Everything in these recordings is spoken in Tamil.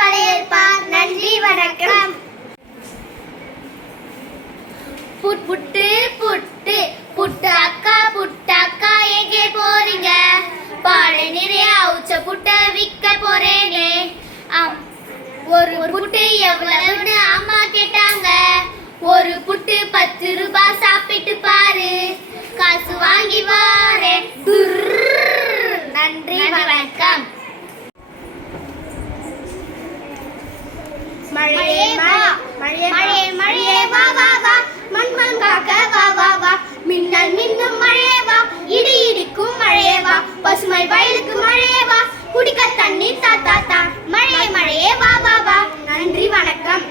வரவேற்பார். நன்றி, வணக்கம். புட்டு புட்டு புட்டு அக்கா எங்கே போறீங்க? பானை நிறைய அவுச்ச புட்ட விற்க போறேனே. ஒரு புட்டு எவ்வளவுன்னு அம்மா கேட்டாங்க. ஒரு புட்டு 10 ரூபாய், சாப்பிட்டு பாரு, காசு வாங்கி வாரேன். நன்றி, வணக்கம். மழையே மழையே வா வா வா, மண்மண் காக்க வா வா வா, மின்னல் மின்னும் மழையே வா, இடி இடிக்கும் மழையே வா, பசுமை வயலுக்கு மழையே வா, குடிக்க தண்ணி தா தா தா. மழையே வா வா வா. நன்றி, வணக்கம்.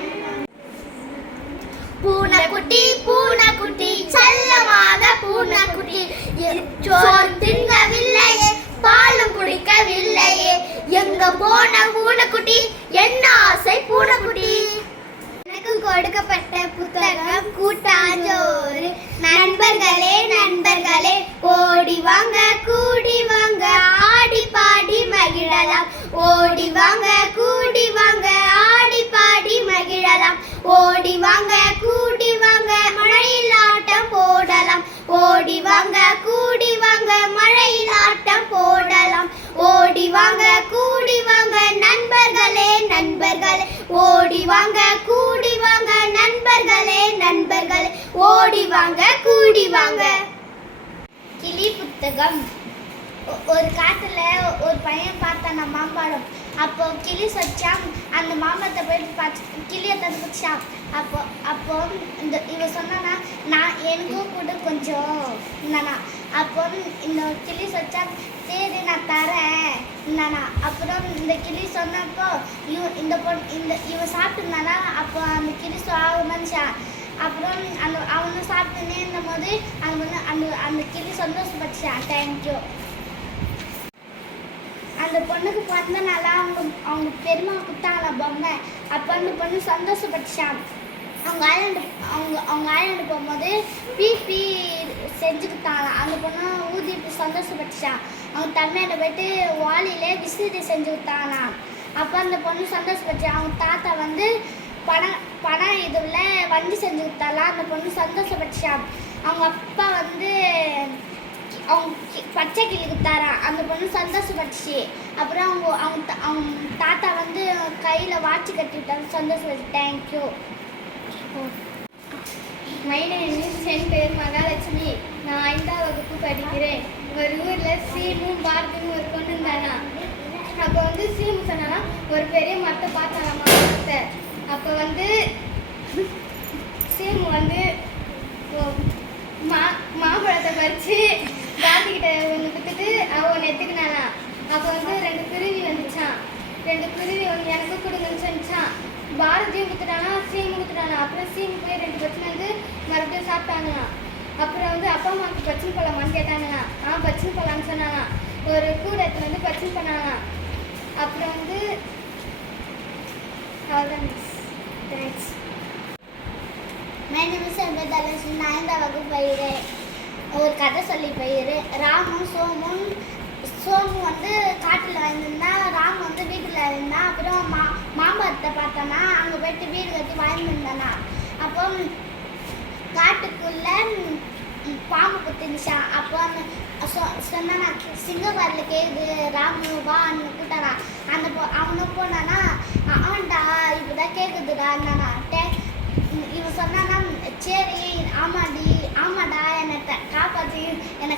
பூனைக்குட்டி செல்லமான பூனைக்குட்டி, சோறு திங்கவில்லையே, பாலும் குடிக்கவில்லையே, எங்க போன பூனைக்குட்டி, என்ன ஆசை பூனைக்குட்டி. எனக்கு கொடுக்கப்பட்ட புத்தகம் கூட்டாஞ்சோறு. நண்பர்களே ஓடி வாங்க கூடி வாங்க, ஆடி பாடி மகிழலாம். ஓடி வாங்க கூடி வாங்க, ஆடி பாடி மகிழலாம். ஓடி வாங்க கூடி வாங்க, மழையில் ஆட்டம் போடலாம். ஓடி வாங்க கூடி வாங்க, மழையில் ஆட்டம் போடலாம். ஓடி வாங்க கூடி வாங்க, நண்பர்களே ஓடி வாங்க கூடி வாங்க, நண்பர்களே ஓடி வாங்க கூடி வாங்க. கிளி புத்தகம். ஒரு காட்டுல ஒரு பையன் பார்த்தான் மாம்பழம். அப்போ கிளி சொச்சான். அந்த மாம்பழத்தை போயிட்டு பார்த்து கிளியை தடுப்பிச்சான். அப்போ இவ சொன்னானா, நான் எனக்கும் கூட கொஞ்சம் இருந்தானா. அப்போ இந்த கிளி சொச்சா, சரி நான் தரேன் இருந்தானா. அப்புறம் இந்த கிளி சொன்னப்போ இவன் சாப்பிட்டுருந்தானா. அப்போ அந்த கிளி நினச்சான். அப்புறம் அவனும் சாப்பிட்டுனே இருந்தபோது அந்த கிளி சந்தோஷப்பட்டுச்சான். தேங்க்யூ. அந்த பொண்ணுக்கு பிறந்தனால அவங்க பெருமா கொடுத்தாங்களா பொம்மை. அப்போ அந்த பொண்ணு சந்தோஷப்பட்டுச்சான். அவங்க ஐலாண்டு போகும்போது பீ செஞ்சு கொடுத்தாங்களாம். அந்த பொண்ணு ஊதி சந்தோஷப்பட்டுச்சான். அவங்க தன்மையில போயிட்டு வாலியிலே விசிறி செஞ்சு கொடுத்தாங்களாம். அப்போ அந்த பொண்ணு சந்தோஷப்பட்டுச்சு. அவங்க தாத்தா பணம் இதில் வண்டி செஞ்சு கொடுத்தாலாம். அந்த பொண்ணு சந்தோஷப்பட்டுச்சான். அவங்க அப்பா அவங்க பச்சை கிளி கொடுத்தாராம். அந்த பொண்ணு சந்தோஷப்பட்டுச்சு. அப்புறம் அவங்க தாத்தா கையில் வாட்சி கட்டி விட்டாங்க. சந்தோஷப்பட்டு. தேங்க்யூ. மை நேம் இஸ் என் பேர் மகாலட்சுமி. நான் 5ஆம் வகுப்பு படிக்கிறேன். ஒரு ஊரில் சீமும் பாரதியும் ஒரு பொண்ணு இருந்தானா. அப்போ சீமு சொன்னானா, ஒரு பெரிய மரத்தை பார்த்தானா மரத்தை. அப்போ சீமு மாம்பழத்தை பறித்து பாரதிக்கிட்ட ஒன்று கொடுத்துட்டு ஒன்று எடுத்துக்கினானா. அப்போ 2 குருவி வந்துச்சான். 2 குருவி எனக்கும் கொடுங்கன்னு சொன்னிச்சான். பாரதியும் கொடுத்துட்டானா, சீமு கொடுத்துட்டானா. அப்புறம் சீமு போய் 2 பச்சனை மறுபடியும் சாப்பிட்டாங்களாம். அப்புறம் அப்பா அம்மாவுக்கு பச்சனை பழமான்னு கேட்டாங்கண்ணா. பச்சனை பழம்னு சொன்னானா. ஒரு கூடத்துல பச்சனை பண்ணானா. அப்புறம் அவ்வளோதான். Thanks. My name is Dhanalakshmi. நான் 5ஆம் வகுப்பு பயிறேன். ஒரு கதை சொல்லி பயிறேன். ராமும் சோமு காட்டில் வாழ்ந்துருந்தா. ராம் வீட்டில் இருந்தான். அப்புறம் மாம்பழத்தை பார்த்தானா. அங்கே போயிட்டு வீடு கட்டி வாழ்ந்துருந்தானா. அப்போ காட்டுக்குள்ள பாம்பு குத்திருந்துச்சான். அப்போ சொன்னா, சிங்கவாரில் கேக்குது, ராமு வான்னு கூட்டானா. அவனும் போனானா, ஆண்டா இப்போதான் கேட்குதுடா இருந்தானா. இவன் சொன்னானா, சரி ஆமாடா என்னை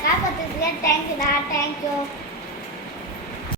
காப்பாற்றுறியா, தேங்க்யூடா. தேங்க்யூ.